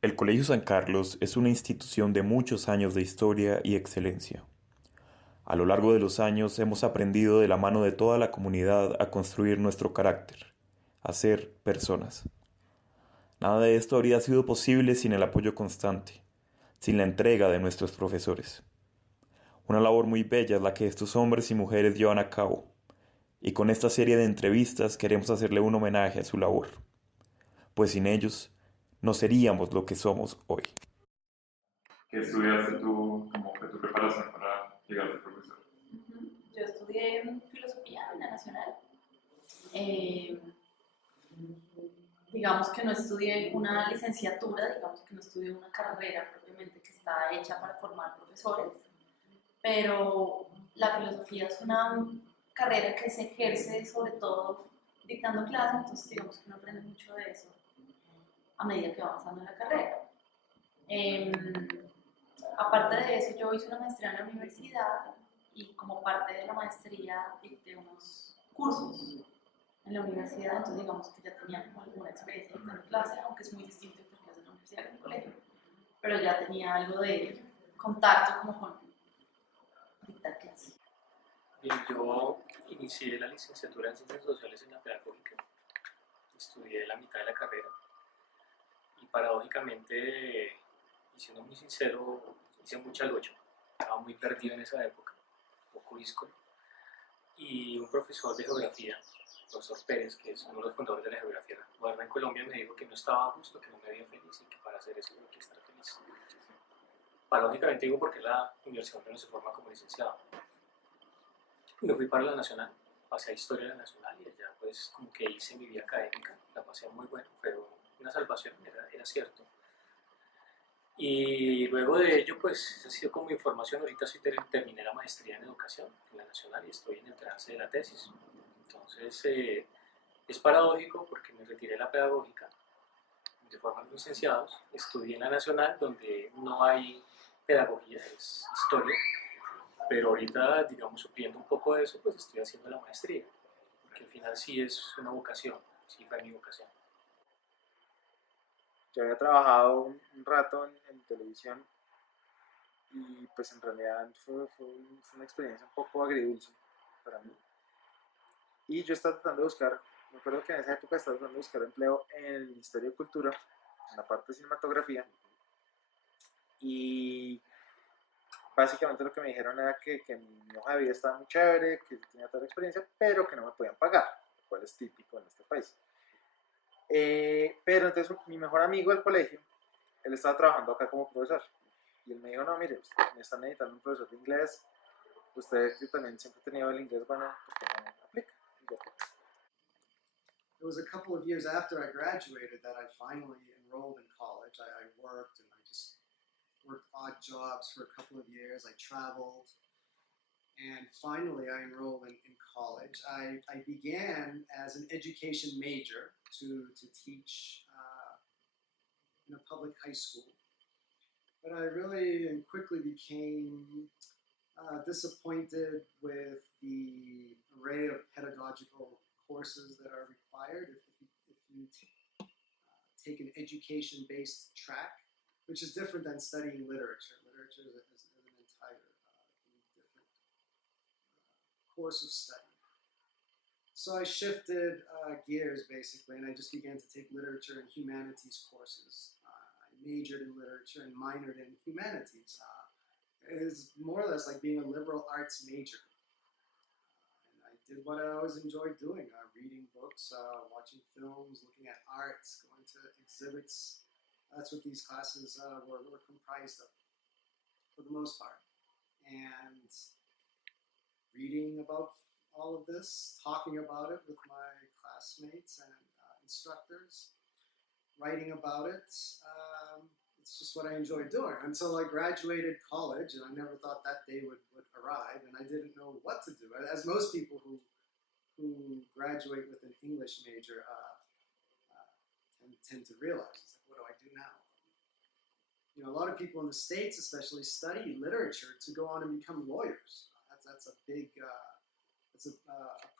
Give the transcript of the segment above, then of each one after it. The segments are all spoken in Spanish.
El Colegio San Carlos es una institución de muchos años de historia y excelencia. A lo largo de los años hemos aprendido de la mano de toda la comunidad a construir nuestro carácter, a ser personas. Nada de esto habría sido posible sin el apoyo constante, sin la entrega de nuestros profesores. Una labor muy bella es la que estos hombres y mujeres llevan a cabo, y con esta serie de entrevistas queremos hacerle un homenaje a su labor, pues sin ellos no seríamos lo que somos hoy. ¿Qué estudiaste tú? ¿Cómo fue tu preparación para llegar a ser profesor? Yo estudié filosofía en la Nacional. Eh, digamos que no estudié una licenciatura, digamos que no estudié una carrera propiamente que está hecha para formar profesores, pero la filosofía es una carrera que se ejerce sobre todo dictando clases, entonces digamos que uno aprende mucho de eso a medida que va avanzando en la carrera. Eh, aparte de eso, yo hice una maestría en la universidad y como parte de la maestría dicté unos cursos en la universidad, entonces digamos que ya tenía como alguna experiencia dictando clase, aunque es muy distinto entre clases en la universidad que en el colegio, pero ya tenía algo de contacto como con dictar clases. Bien, yo inicié la licenciatura en Ciencias Sociales en la Pedagógica, estudié la mitad de la carrera y paradójicamente, y siendo muy sincero, hice mucha locha, estaba muy perdido en esa época, un poco díscolo, y un profesor de geografía, el profesor Pérez, que es uno de los fundadores de la geografía moderna en Colombia, me dijo que no estaba a gusto, que no me veía feliz y que para hacer esto tenía que estar feliz. Paradójicamente digo porque la universidad donde no se forma como licenciado. Me fui para la Nacional, pasé a Historia de la Nacional y allá pues como que hice mi vida académica, la pasé muy bueno, pero una salvación, era cierto. Y luego de ello pues esa ha sido como mi formación, ahorita terminé la maestría en educación en la Nacional y estoy en el trance de la tesis. Entonces es paradójico porque me retiré de la pedagógica, de forman licenciados, estudié en la Nacional donde no hay pedagogía, es historia, pero ahorita, digamos, supliendo un poco de eso, pues estoy haciendo la maestría, porque al final sí es una vocación, sí fue mi vocación. Yo había trabajado un rato en televisión y pues en realidad fue una experiencia un poco agridulce para mí. Y yo estaba tratando de buscar, me acuerdo que en esa época estaba tratando de buscar empleo en el Ministerio de Cultura, en la parte de cinematografía, y básicamente lo que me dijeron era que mi hoja de vida estaba muy chévere, que tenía toda la experiencia, pero que no me podían pagar, lo cual es típico en este país. Pero entonces mi mejor amigo del colegio, él estaba trabajando acá como profesor. Y él me dijo, no, mire, me están necesitando un profesor de inglés. Usted que también siempre ha tenido el inglés, bueno, ¿por qué no aplica? Y yo, It was a couple of years after I graduated that I finally enrolled in college. I worked and I just worked odd jobs for a couple of years. I traveled. And finally, I enrolled in college. I began as an education major to teach in a public high school. But I really and quickly became disappointed with the array of pedagogical courses that are required if you take an education-based track, which is different than studying literature. Literature is an entire different course of study. So I shifted gears basically, and I just began to take literature and humanities courses. I majored in literature and minored in humanities. It is more or less like being a liberal arts major. And I did what I always enjoyed doing, reading books, watching films, looking at art, going to exhibits. That's what these classes were comprised of, for the most part. And reading about all of this, talking about it with my classmates and instructors, writing about it. It's just what I enjoyed doing until I graduated college, and I never thought that day would arrive, and I didn't know what to do. As most people who graduate with an English major tend to realize, it's like, what do I do now? You know, a lot of people in the States especially study literature to go on and become lawyers. That's a big, it's a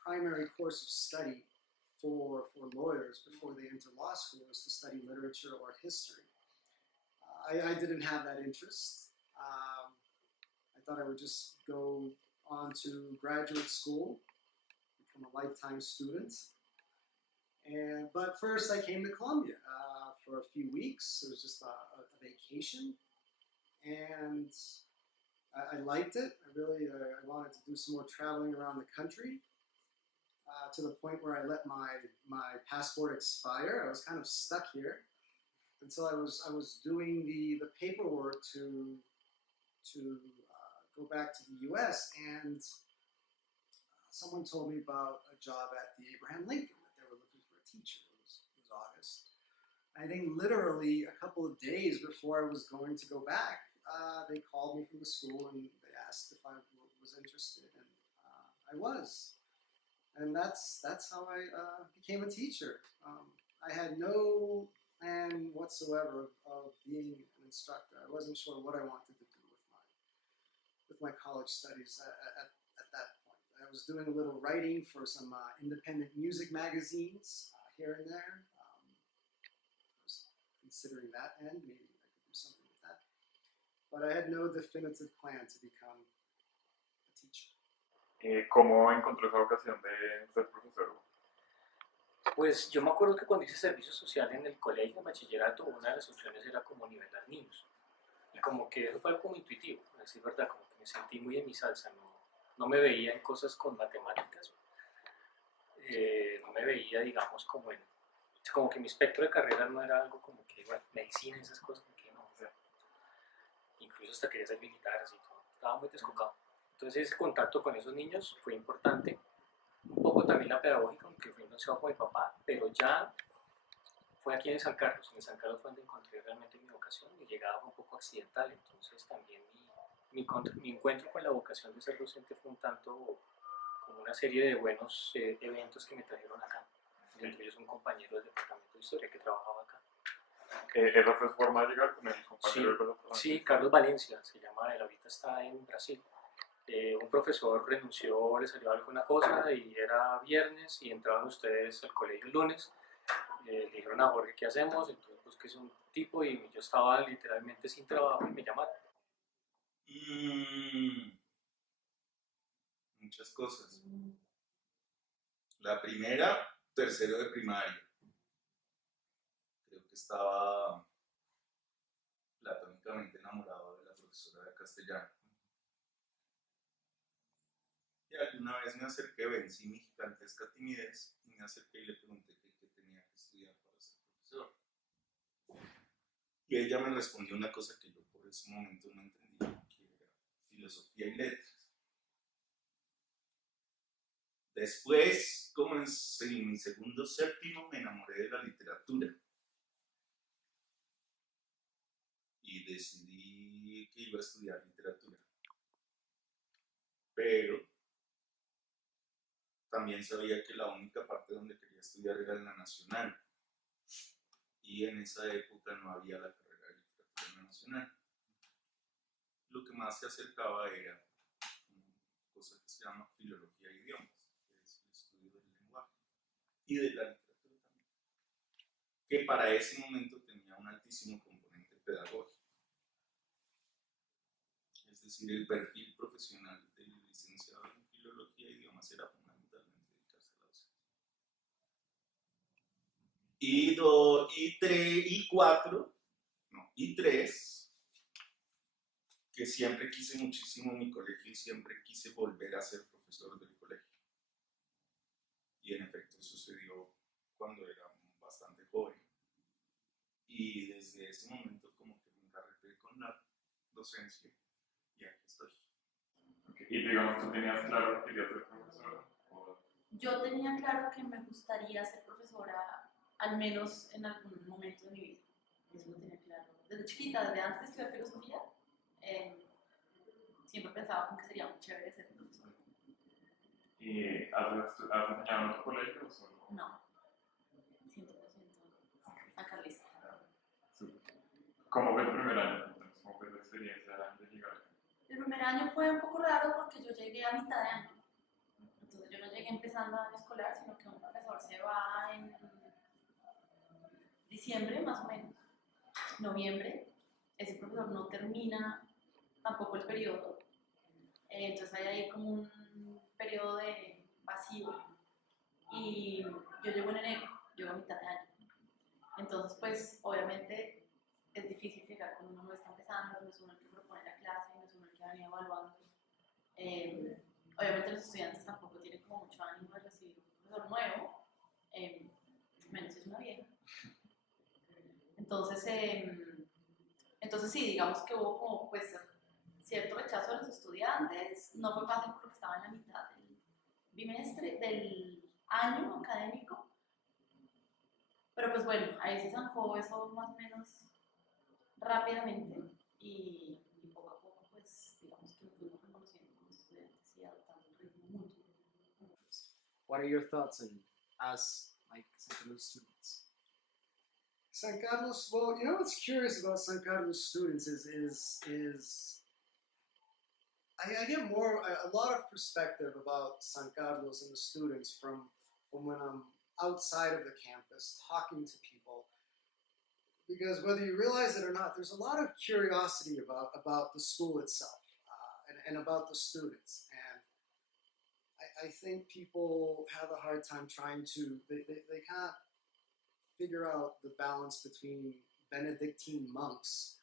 primary course of study for lawyers before they enter law school is to study literature or history. I didn't have that interest. I thought I would just go on to graduate school, become a lifetime student. But first I came to Colombia for a few weeks. It was just a vacation, and I liked it. I wanted to do some more traveling around the country, to the point where I let my passport expire. I was kind of stuck here until I was doing the paperwork to go back to the U.S. and someone told me about a job at the Abraham Lincoln, that they were looking for a teacher. It was August. I think literally a couple of days before I was going to go back, they called me from the school and they asked if I was interested, and I was. And that's how I became a teacher. I had no plan whatsoever of being an instructor. I wasn't sure what I wanted to do with my college studies at that point. I was doing a little writing for some independent music magazines here and there. I was considering that end. Maybe I could do something with that. But I had no definitive plan to become a teacher. ¿Cómo encontró esa vocación de ser profesor? Pues yo me acuerdo que cuando hice servicio social en el colegio, en bachillerato, una de las opciones era como nivelar niños. Y como que eso fue algo como intuitivo, a decir verdad, como que me sentí muy en mi salsa, no me veía en cosas con matemáticas, no me veía, digamos, como que mi espectro de carrera no era algo como que, bueno, medicina, esas cosas, como que no, o sea, incluso hasta quería ser militar, así todo, estaba muy descocado. Entonces ese contacto con esos niños fue importante, un poco también la pedagógica, aunque fue influenciado por mi papá, pero ya fue aquí en San Carlos fue donde encontré realmente mi vocación. Mi llegada fue un poco accidental, entonces también mi encuentro con la vocación de ser docente fue un tanto como una serie de buenos eventos que me trajeron acá, entre ellos un compañero del departamento de historia que trabajaba acá. ¿Esa fue su forma de llegar con el compañero del departamento? Sí, Carlos Valencia se llama él, ahorita está en Brasil. Un profesor renunció, le salió alguna cosa y era viernes y entraban ustedes al colegio el lunes. Le dijeron a Jorge, ¿qué hacemos? Entonces busqué un tipo y yo estaba literalmente sin trabajo y me llamaron. Muchas cosas. La primera, tercero de primaria. Creo que estaba platónicamente enamorado de la profesora de castellano. Y alguna vez me acerqué, vencí mi gigantesca timidez y me acerqué y le pregunté qué tenía que estudiar para ser profesor. Y ella me respondió una cosa que yo por ese momento no entendía, que era filosofía y letras. Después, como en mi segundo séptimo, me enamoré de la literatura. Y decidí que iba a estudiar literatura. Pero también sabía que la única parte donde quería estudiar era en la nacional. Y en esa época no había la carrera de literatura en la nacional. Lo que más se acercaba era una cosa que se llama filología de idiomas, que es el estudio del lenguaje y de la literatura también, que para ese momento tenía un altísimo componente pedagógico. Es decir, el perfil profesional del licenciado en filología de idiomas era fundamentalmente dedicarse a la docencia. Y tres, que siempre quise muchísimo mi colegio y siempre quise volver a ser profesor del colegio. Y en efecto sucedió cuando era bastante joven. Y desde ese momento como que me encarreté con la docencia y aquí estoy. Okay. ¿Y digamos, tú tenías claro que querías ser profesora? Yo tenía claro que me gustaría ser profesora, al menos en algún momento de mi vida. Eso lo tenía claro. Desde chiquita, desde antes de estudiar filosofía, siempre pensaba como que sería muy chévere ser profesora. ¿Y has enseñado en otro colegio o solo? No, 100% San Carlos. ¿Cómo fue el primer año? ¿Cómo fue la experiencia de llegar? El primer año fue un poco raro porque yo llegué a mitad de año. Entonces yo no llegué empezando año escolar, sino que un profesor se va en diciembre más o menos, noviembre. ese profesor no termina tampoco el periodo, entonces hay ahí como un periodo de vacío y yo llego en enero, llego a mitad de año. Entonces, pues, obviamente es difícil llegar cuando uno no está empezando, no es uno el que propone la clase, no es uno el que va a venir evaluando. Obviamente los estudiantes tampoco tienen como mucho ánimo de recibir un profesor nuevo, menos si es una vieja. Entonces, entonces sí, digamos que hubo como pues cierto rechazo de los estudiantes, no fue fácil porque estaba en la mitad del bimestre, del año académico, pero pues bueno, ahí se zanjó eso más o menos rápidamente y poco a poco pues digamos que nos fuimos reconociendo como estudiantes y adoptando un ritmo mutuo. What are your thoughts on us, like San Carlos students? San Carlos, well, you know what's curious about San Carlos students is I get a lot of perspective about San Carlos and the students from when I'm outside of the campus talking to people. Because whether you realize it or not, there's a lot of curiosity about the school itself and about the students. And I think people have a hard time trying to, they can't figure out the balance between Benedictine monks,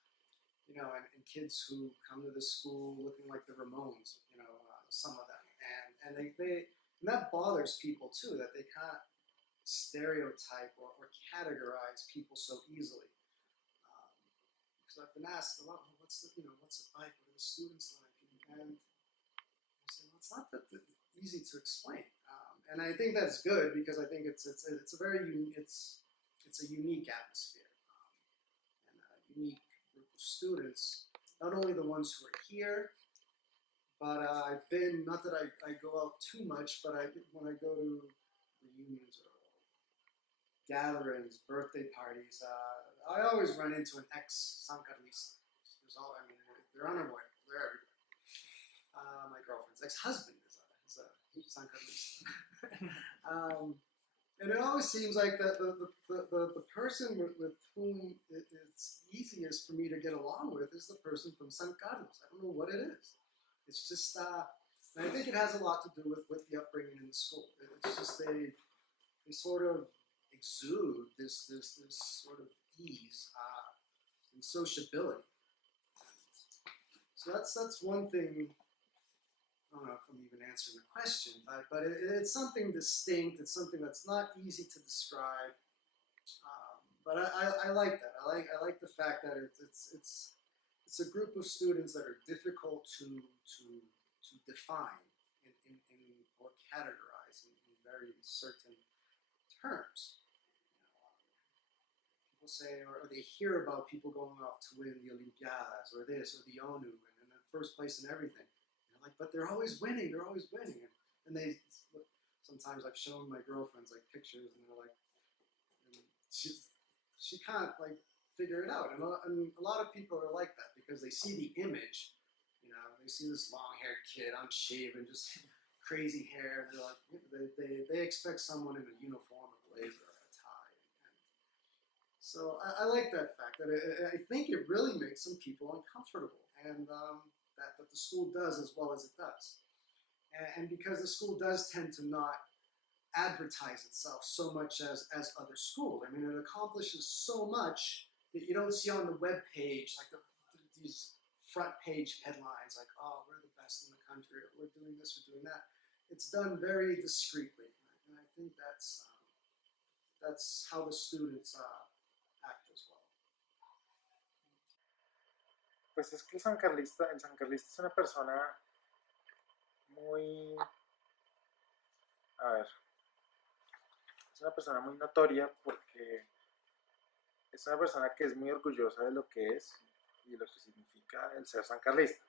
you know, and kids who come to the school looking like the Ramones, you know, some of them. And and that bothers people too, that they can't stereotype or categorize people so easily. Because I've been asked a lot, well, what's the vibe? What are the students like? And I say, well, it's not that easy to explain. And I think that's good because I think it's a very it's a unique atmosphere and a unique group of students. Not only the ones who are here, but I've been, not that I go out too much, but when I go to reunions or gatherings, birthday parties, I always run into an ex-San Carlista. They're unavoidable. They're everywhere. My girlfriend's ex-husband is a San Carlista. And it always seems like that the person with whom it's easiest for me to get along with is the person from San Carlos. I don't know what it is. It's just, and I think it has a lot to do with the upbringing in the school. It's just they sort of exude this sort of ease and sociability. So that's one thing. I don't know if I'm even answering the question, but it's something distinct. It's something that's not easy to describe. But I like that. I like the fact that it's a group of students that are difficult to define or categorize in very certain terms. People say, or they hear about people going off to win the Olimpiadas or this or the ONU and the first place in everything. Like, but they're always winning. They're always winning, and they. Sometimes I've shown my girlfriends like pictures, and they're like, and she can't like figure it out. And a lot of people are like that because they see the image, you know, they see this long-haired kid, unshaven, just crazy hair. And they're like, they expect someone in a uniform, a blazer, or a tie. And so I like that fact. That I think it really makes some people uncomfortable, and that the school does as well as it does. And because the school does tend to not advertise itself so much as other schools. I mean, it accomplishes so much that you don't see on the web page, like these front page headlines, like, oh, we're the best in the country, or we're doing this, we're doing that. It's done very discreetly. And I think that's how the students act as well. Pues es que el San Carlista es una persona muy, a ver, es una persona muy notoria porque es una persona que es muy orgullosa de lo que es y de lo que significa el ser sancarlista.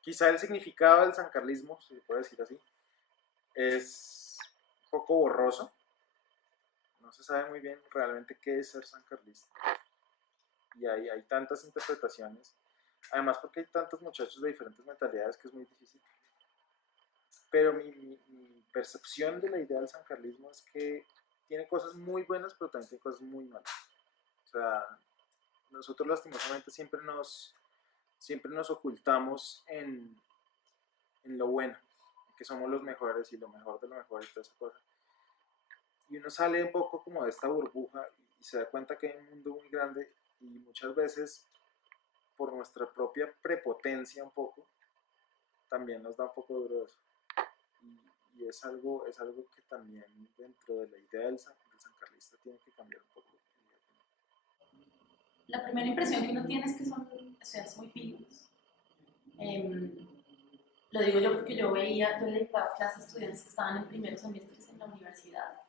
Quizá el significado del sancarlismo, si se puede decir así, es un poco borroso. No se sabe muy bien realmente qué es ser sancarlista. Y hay tantas interpretaciones, además porque hay tantos muchachos de diferentes mentalidades que es muy difícil. Pero mi percepción de la idea del sancarlismo es que tiene cosas muy buenas, pero también tiene cosas muy malas. O sea, nosotros lastimosamente siempre nos ocultamos en lo bueno, que somos los mejores y lo mejor de lo mejor y toda esa cosa. Y uno sale un poco como de esta burbuja y se da cuenta que hay un mundo muy grande y muchas veces por nuestra propia prepotencia un poco, también nos da un poco duro eso. Y es algo que también dentro de la idea del sancarlista tiene que cambiar un poco. La primera impresión que uno tiene es que son estudiantes muy pilos. Lo digo yo porque yo le dictaba clases a estudiantes que estaban en primeros semestres en la universidad.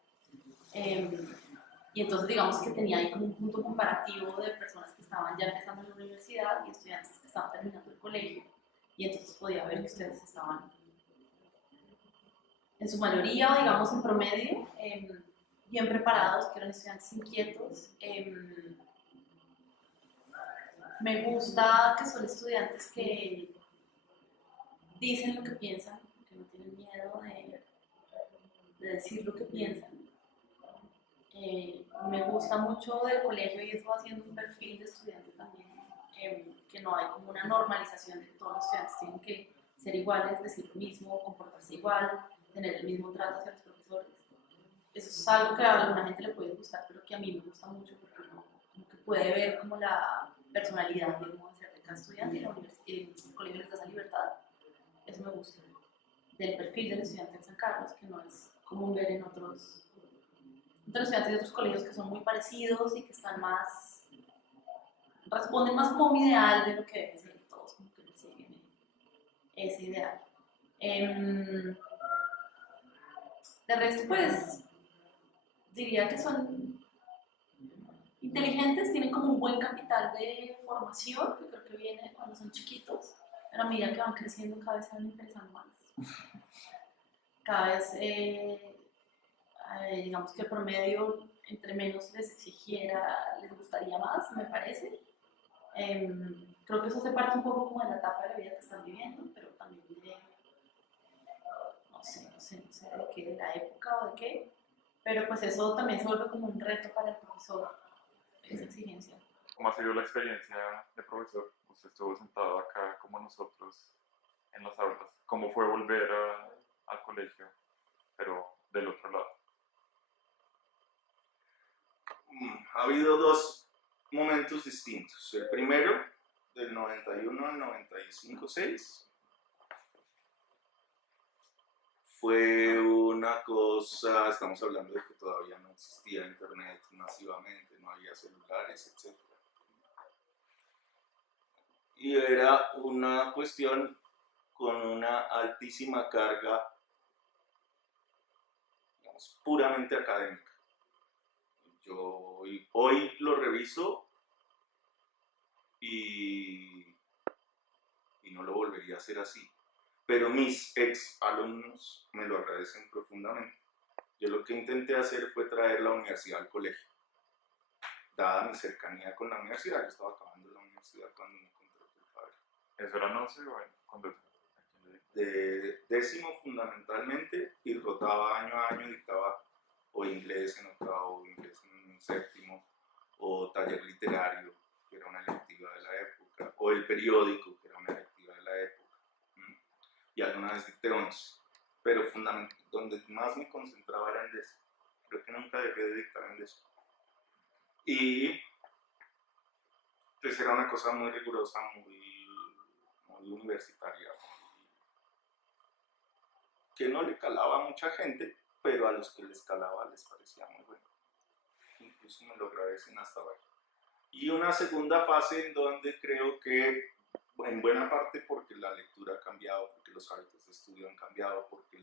Y entonces digamos que tenía ahí como un punto comparativo de personas que estaban ya empezando en la universidad y estudiantes que estaban terminando el colegio. Y entonces podía ver que ustedes estaban en su mayoría, o digamos en promedio, bien preparados, que eran estudiantes inquietos. Me gusta que son estudiantes que dicen lo que piensan, que no tienen miedo de decir lo que piensan. Me gusta mucho del colegio y eso va haciendo un perfil de estudiante también, que no hay como una normalización de que todos los estudiantes tienen que ser iguales, decir lo mismo, comportarse igual, tener el mismo trato hacia los profesores. Eso es algo que a alguna gente le puede gustar, pero que a mí me gusta mucho porque uno como que puede ver como la personalidad y el modo de ser de cada estudiante y el colegio les da esa libertad. Eso me gusta. Del perfil del estudiante en San Carlos, que no es común ver en otros estudiantes de otros colegios que son muy parecidos y que están más, responden más como un ideal de lo que debe ser, todos como que siguen ese ideal. De resto, pues, diría que son inteligentes, tienen como un buen capital de formación, que creo que viene cuando son chiquitos, pero a medida que van creciendo cada vez se van interesando más. Cada vez, digamos que el promedio, entre menos les exigiera, les gustaría más, me parece. Creo que eso hace parte un poco como de la etapa de la vida que están viviendo, pero también de, no sé de qué, de la época o de qué, pero pues eso también se vuelve como un reto para el profesor, esa exigencia. ¿Cómo ha sido la experiencia de profesor? Usted estuvo sentado acá como nosotros en las aulas. ¿Cómo fue volver al colegio, pero del otro lado? Ha habido dos momentos distintos. El primero, del 91 al 95-6, fue una cosa, estamos hablando de que todavía no existía internet masivamente, no había celulares, etc. Y era una cuestión con una altísima carga, digamos, puramente académica. Yo hoy lo reviso y no lo volvería a hacer así. Pero mis ex alumnos me lo agradecen profundamente. Yo lo que intenté hacer fue traer la universidad al colegio. Dada mi cercanía con la universidad, yo estaba acabando la universidad cuando me encontré con el padre. ¿Eso era 11 o cuando? De décimo fundamentalmente, y rotaba año a año, dictaba o inglés en octavo, o inglés en séptimo, o taller literario, que era una electiva de la época, o el periódico, que era una electiva de la época, y alguna vez dicté 11, pero fundamentalmente donde más me concentraba era en décimo. Creo que nunca dejé de dictar en décimo. Y pues era una cosa muy rigurosa, muy universitaria, que no le calaba a mucha gente, pero a los que les calaba les parecía muy bueno. Incluso me lo agradecen hasta ahora. Y una segunda fase en donde creo que, en buena parte porque la lectura ha cambiado, porque los hábitos de estudio han cambiado, porque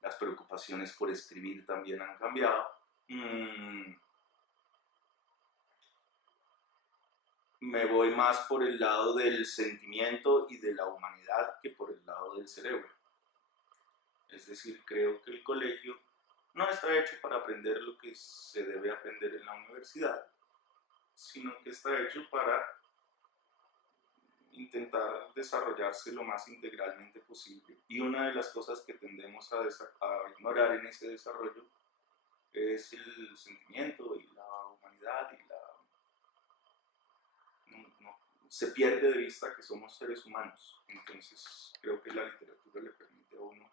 las preocupaciones por escribir también han cambiado, me voy más por el lado del sentimiento y de la humanidad que por el lado del cerebro. Es decir, creo que el colegio no está hecho para aprender lo que se debe aprender en la universidad, sino que está hecho para intentar desarrollarse lo más integralmente posible. Y una de las cosas que tendemos a ignorar en ese desarrollo es el sentimiento y la humanidad y se pierde de vista que somos seres humanos. Entonces creo que la literatura le permite a uno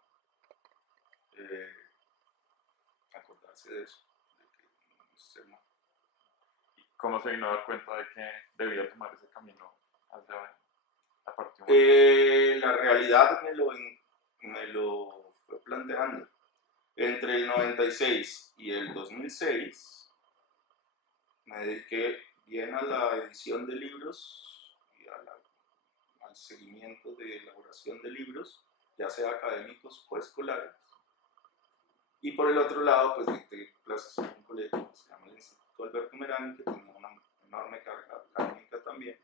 acordarse de eso, de que uno es ser humano. ¿Cómo se vino a dar cuenta de que debía tomar ese camino hacia la parte humana? La realidad me lo fue planteando. Entre el 96 y el 2006 me dediqué bien a la edición de libros y al seguimiento de elaboración de libros, ya sea académicos o escolares. Y por el otro lado, pues dicté clases en un colegio que se llama el Instituto Alberto Merani, que tenía una enorme carga académica también,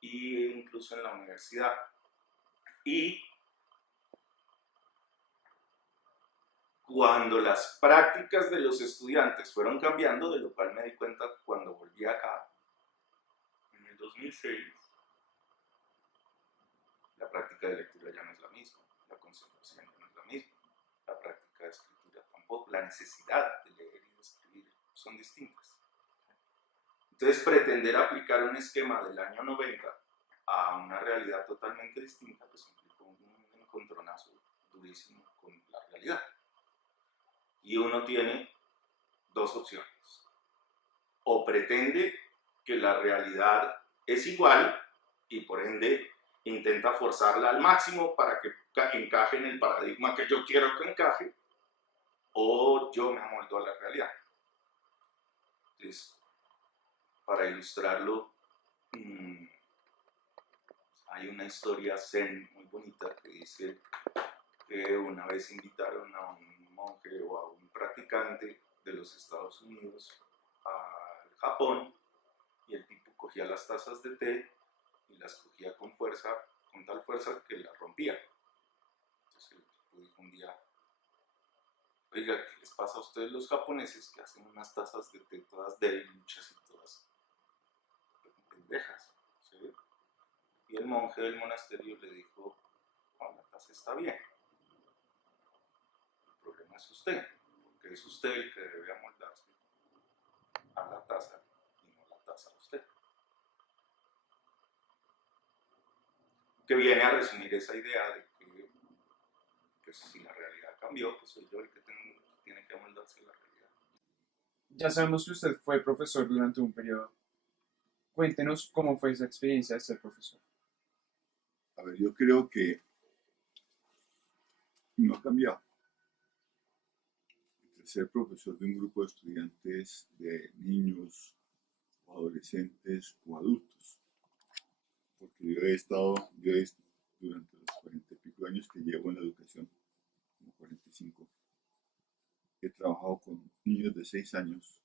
y incluso en la universidad. Y cuando las prácticas de los estudiantes fueron cambiando, de lo cual me di cuenta cuando volví acá, en el 2006, la práctica de lectura ya no es la misma, la concentración ya no es la misma, la práctica de escritura tampoco, la necesidad de leer y de escribir son distintas. Entonces, pretender aplicar un esquema del año 90 a una realidad totalmente distinta, pues implicó un encontronazo durísimo con la realidad. Y uno tiene dos opciones. O pretende que la realidad es igual y por ende intenta forzarla al máximo para que encaje en el paradigma que yo quiero que encaje, o yo me amoldo a la realidad. Entonces, para ilustrarlo, hay una historia zen muy bonita que dice que una vez invitaron a un monje o a un practicante de los Estados Unidos al Japón, y el tipo cogía las tazas de té y las cogía con fuerza, con tal fuerza que las rompía. Entonces el tipo dijo un día: oiga, ¿qué les pasa a ustedes los japoneses que hacen unas tazas de té todas debiluchas y todas pendejas? ¿Sí? Y el monje del monasterio le dijo: no, la taza está bien, el problema es usted, porque es usted el que debe amoldarse a la taza y no la taza a usted. Que viene a resumir esa idea de que pues, si la realidad cambió, pues soy yo el que tiene que amoldarse a la realidad. Ya sabemos que usted fue profesor durante un periodo. Cuéntenos cómo fue esa experiencia de ser profesor. A ver, yo creo que no ha cambiado. Entre ser profesor de un grupo de estudiantes, de niños, o adolescentes o adultos. Porque durante los 40 y pico años que llevo en la educación, como 45, he trabajado con niños de 6 años,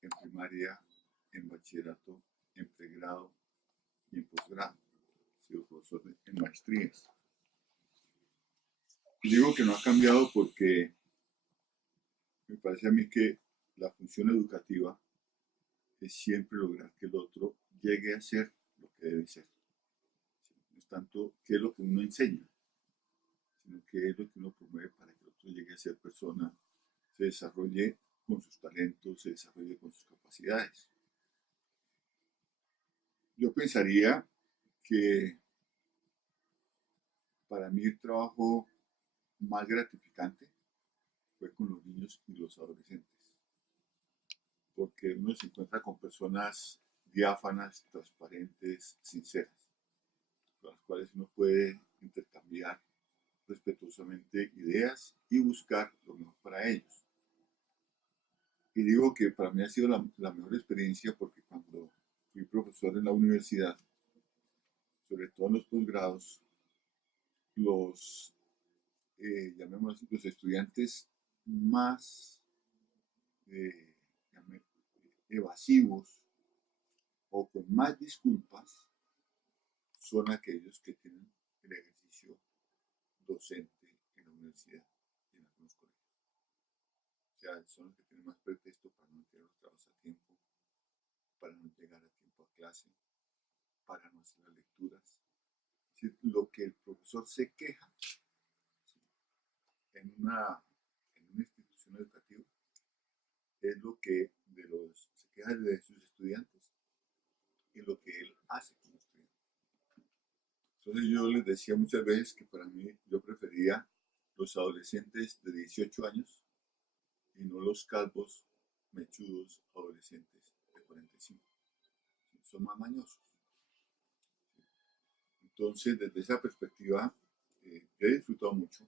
en primaria, en bachillerato, en pregrado y en posgrado. He sido profesor en maestrías. Y digo que no ha cambiado porque me parece a mí que la función educativa es siempre lograr que el otro llegue a ser lo que debe ser. No es tanto qué es lo que uno enseña, sino qué es lo que uno promueve para que el otro llegue a ser persona, se desarrolle con sus talentos, se desarrolle con sus capacidades. Yo pensaría que para mí el trabajo más gratificante fue con los niños y los adolescentes, porque uno se encuentra con personas diáfanas, transparentes, sinceras, con las cuales uno puede intercambiar respetuosamente ideas y buscar lo mejor para ellos. Y digo que para mí ha sido la mejor experiencia porque cuando fui profesor en la universidad, sobre todo en los posgrados, llamémoslo así, los estudiantes más evasivos o con más disculpas son aquellos que tienen el ejercicio docente en la universidad y en algunos colegios. O sea, son los que tienen más pretexto para no entregar los trabajos a tiempo, para no llegar a tiempo a clase, para no hacer las lecturas. Es decir, lo que el profesor se queja en una institución educativa es lo que se queja de sus estudiantes, en lo que él hace como estudiante. Entonces yo les decía muchas veces que para mí yo prefería los adolescentes de 18 años y no los calvos, mechudos adolescentes de 45. Son más mañosos. Entonces, desde esa perspectiva, he disfrutado mucho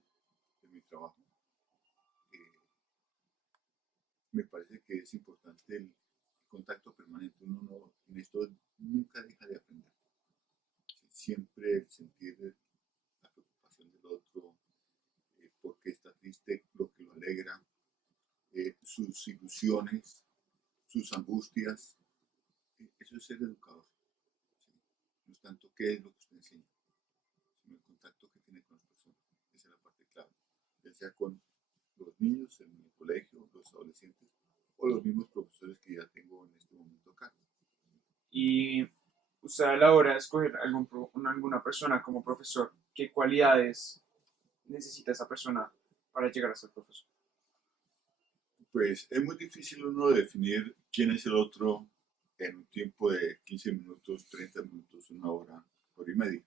de mi trabajo. Eh, Me parece que es importante el contacto permanente. Uno no, en esto nunca deja de aprender. Siempre el sentir la preocupación del otro, por qué está triste, lo que lo alegra, sus ilusiones, sus angustias. Eso es ser educador. ¿Sí? No es tanto qué es lo que usted enseña, sino el contacto que tiene con las personas. Esa es la parte clave. Ya sea con los niños en el colegio, los adolescentes o los mismos profesores que ya tengo en este momento acá. Y usted a la hora de escoger alguna persona como profesor, ¿qué cualidades necesita esa persona para llegar a ser profesor? Pues es muy difícil uno definir quién es el otro en un tiempo de 15 minutos, 30 minutos, una hora, hora y media.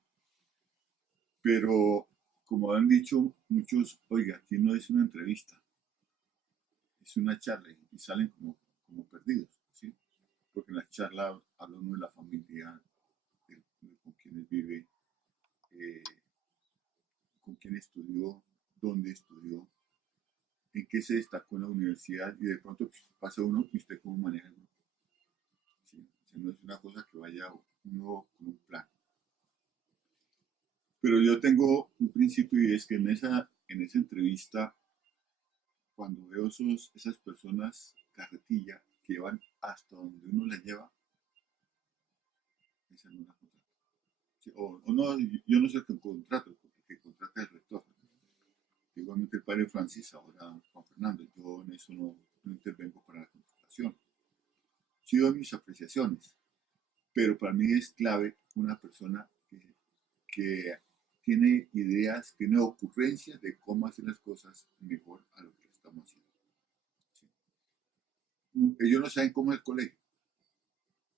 Pero, como han dicho muchos, oiga, aquí no es una entrevista, es una charla y salen como perdidos, ¿sí? Porque en la charla habla uno de la familia, con quienes vive, eh, con quién estudió, dónde estudió, en qué se destacó en la universidad y de pronto pues, pasa uno y usted cómo maneja el grupo. ¿Sí? O sea, no es una cosa que vaya uno con un plan. Pero yo tengo un principio y es que en esa entrevista, cuando veo esas personas carretilla que van hasta donde uno las lleva, esa no la contrato. ¿Sí? O no, yo no sé qué contrato, porque que contrata el rector. Igualmente el padre Francis, ahora Juan Fernando, yo en eso no intervengo para la contratación. Sí doy mis apreciaciones, pero para mí es clave una persona que tiene ideas, tiene ocurrencias de cómo hacer las cosas mejor a lo que estamos haciendo. ¿Sí? Ellos no saben cómo es el colegio,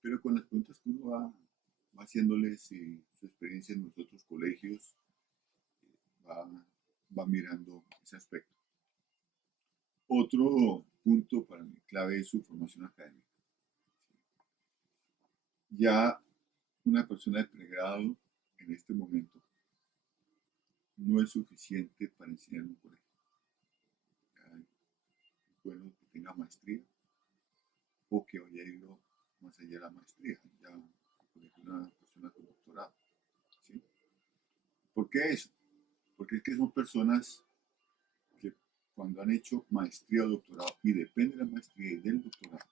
pero con las preguntas que uno va haciéndoles y su experiencia en los otros colegios, va mirando ese aspecto. Otro punto para mí clave es su formación académica. Ya una persona de pregrado en este momento no es suficiente para enseñar en un colegio. Es bueno que tenga maestría o que vaya a irlo más allá de la maestría, ya una persona con doctorado. ¿Sí? ¿Por qué eso? Porque es que son personas que cuando han hecho maestría o doctorado, y depende de la maestría y del doctorado,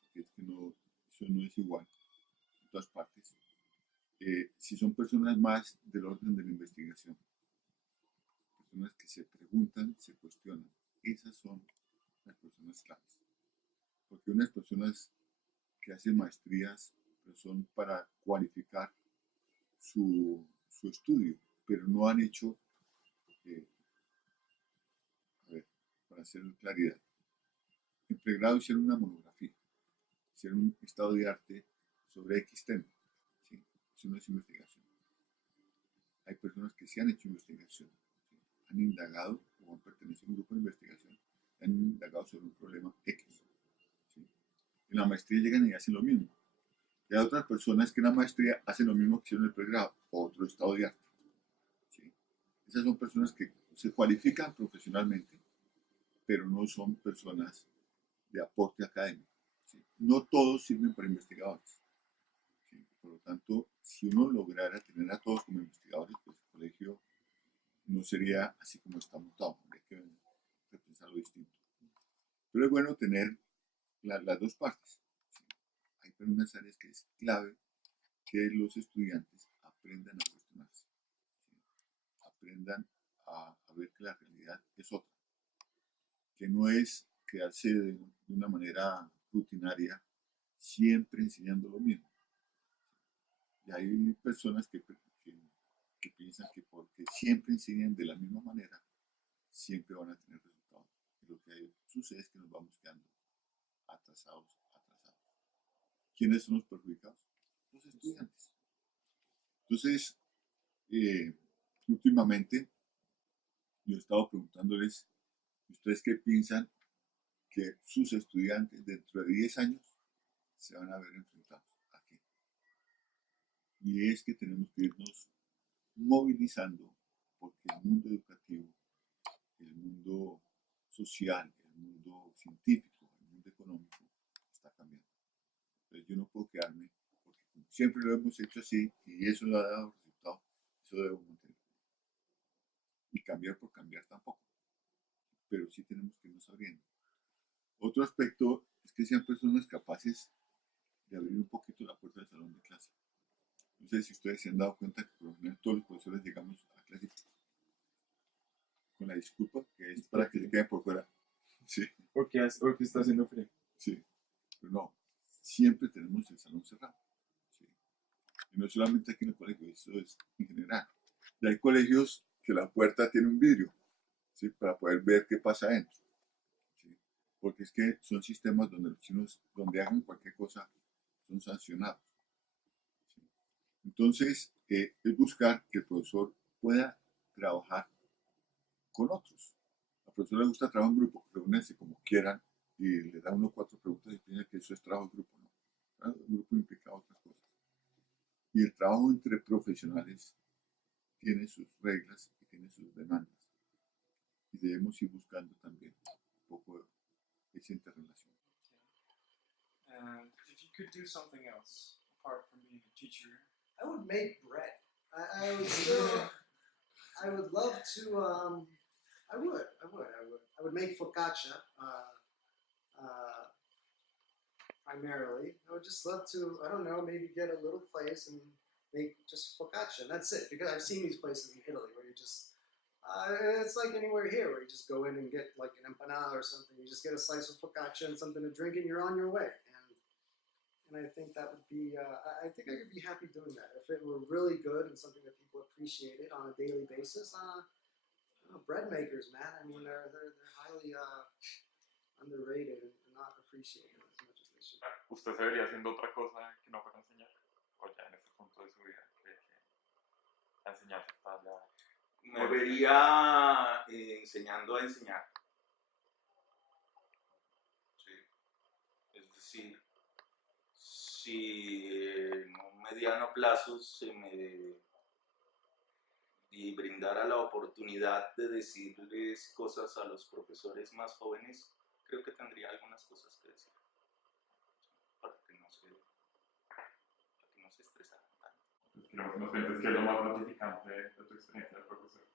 porque es que eso no es igual en todas partes, si son personas más del orden de la investigación, personas que se preguntan, se cuestionan, esas son las personas claves. Porque unas personas que hacen maestrías pues son para cualificar su estudio, pero no han hecho, a ver, para hacer claridad, en pregrado hicieron una monografía, hicieron un estado de arte sobre X tema, ¿sí? Eso no es investigación. Hay personas que sí han hecho investigación, ¿sí? Han indagado o han pertenecido a un grupo de investigación, han indagado sobre un problema X. ¿Sí? En la maestría llegan y hacen lo mismo. Y hay otras personas que en la maestría hacen lo mismo que hicieron en el pregrado, otro estado de arte. ¿Sí? Esas son personas que se cualifican profesionalmente, pero no son personas de aporte académico. ¿Sí? No todos sirven para investigadores. ¿Sí? Por lo tanto, si uno lograra tener a todos como investigadores, pues el colegio no sería así como está montado, habría que repensarlo distinto. Pero es bueno tener las dos partes. ¿Sí? Hay unas áreas que es clave que los estudiantes aprendan a cuestionarse, ¿sí? Aprendan a ver que la realidad es otra, que no es quedarse de una manera rutinaria siempre enseñando lo mismo. Y hay personas que piensan que porque siempre enseñan de la misma manera, siempre van a tener resultados. Y lo que sucede es que nos vamos quedando atrasados. ¿Quiénes son los perjudicados? los estudiantes. Entonces, últimamente yo he estado preguntándoles, ¿ustedes qué piensan que sus estudiantes dentro de 10 años se van a ver enfrentados a qué? Y es que tenemos que irnos movilizando porque el mundo educativo, el mundo social, el mundo científico, el mundo económico está cambiando. Entonces yo no puedo quedarme, porque como siempre lo hemos hecho así y eso no ha dado resultado, eso debo mantener. Y cambiar por cambiar tampoco, pero sí tenemos que irnos abriendo. Otro aspecto es que sean personas capaces de abrir un poquito la puerta del salón de clase. No sé si ustedes se han dado cuenta que por lo general todos los profesores llegamos a clase con la disculpa que es para que se queden por fuera. Sí. Porque está haciendo frío. Sí, pero no, siempre tenemos el salón cerrado. Sí. Y no solamente aquí en el colegio, eso es en general. Y hay colegios que la puerta tiene un vidrio, ¿sí? Para poder ver qué pasa adentro. ¿Sí? Porque es que son sistemas donde los chinos, donde hagan cualquier cosa, son sancionados. ¿Sí? Entonces, es buscar que el profesor pueda trabajar con otros. A la profesora le gusta trabajar en grupo, reunirse como quieran y le da uno 4 preguntas y piensa que eso es trabajo en grupo, ¿no? El grupo implica otras cosas. Y el trabajo entre profesionales tiene sus reglas y tiene sus demandas. Y debemos ir buscando también un poco esa interrelación. And if you could do something else apart from being a teacher, I would make bread. I would still, I would love to, I would make focaccia, primarily. I would just love to, I don't know, maybe get a little place and make just focaccia. And that's it, because I've seen these places in Italy where you just, it's like anywhere here where you just go in and get like an empanada or something. You just get a slice of focaccia and something to drink and you're on your way. And I think that would be, I think I could be happy doing that. If it were really good and something that people appreciated on a daily basis, bread makers, man, I mean, they're highly underrated and not appreciated as much as they should. ¿Usted se vería haciendo otra cosa que no fuera enseñar? ¿O ya en este punto de su vida cree que la enseñanza está ya? Me vería enseñando a enseñar. Sí. Es decir, si en un mediano plazo se me brindara la oportunidad de decirles cosas a los profesores más jóvenes, creo que tendría algunas cosas que decir para que no se estresaran tanto. Queremos que nos cuentes qué es lo más gratificante de tu experiencia de profesor.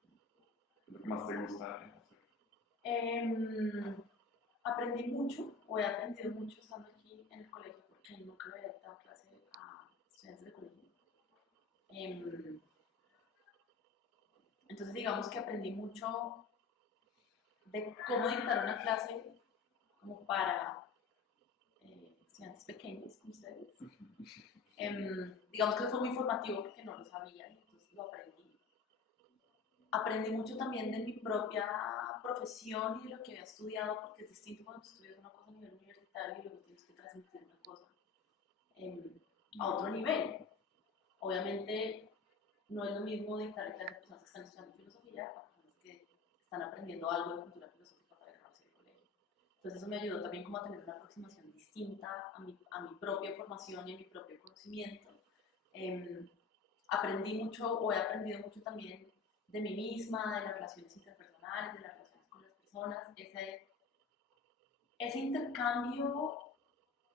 ¿Qué es lo que más te gusta hacer? Aprendí mucho, o he aprendido mucho estando aquí en el colegio, porque nunca le había dado clase a estudiantes de colegio. Entonces digamos que aprendí mucho de cómo dictar una clase como para estudiantes pequeños como ustedes. Digamos que fue muy formativo porque no lo sabía y entonces lo aprendí. Aprendí mucho también de mi propia profesión y de lo que había estudiado, porque es distinto cuando tú estudias una cosa a nivel universitario y luego tienes que transmitir una cosa a otro nivel. Obviamente no es lo mismo dictar clases a personas que están estudiando filosofía a personas que están aprendiendo algo de cultura filosófica para graduarse del colegio. Entonces eso me ayudó también como a tener una aproximación distinta a mi propia formación y a mi propio conocimiento. Aprendí mucho, o he aprendido mucho también de mí misma, de las relaciones interpersonales, de las relaciones con las personas, ese intercambio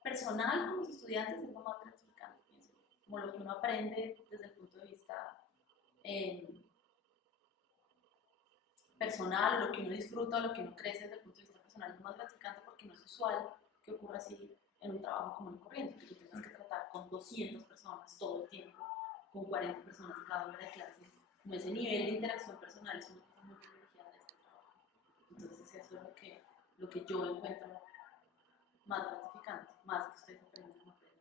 personal con los estudiantes es lo más gratificante, pienso, como lo que uno aprende desde el punto de vista personal, lo que uno disfruta, lo que uno crece desde el punto de vista personal es lo más gratificante porque no es usual que ocurra así en un trabajo común y corriente, que tú tengas que tratar con 200 personas todo el tiempo, con 40 personas cada hora de clase. Como ese nivel de interacción personal es una cosa muy privilegiada de este trabajo. Entonces eso es lo que yo encuentro más gratificante, más que ustedes aprendan como aprenden.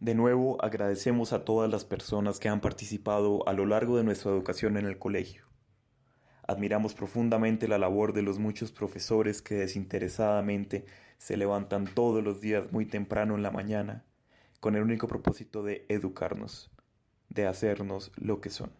De nuevo, agradecemos a todas las personas que han participado a lo largo de nuestra educación en el colegio. Admiramos profundamente la labor de los muchos profesores que desinteresadamente se levantan todos los días muy temprano en la mañana, con el único propósito de educarnos, de hacernos lo que son.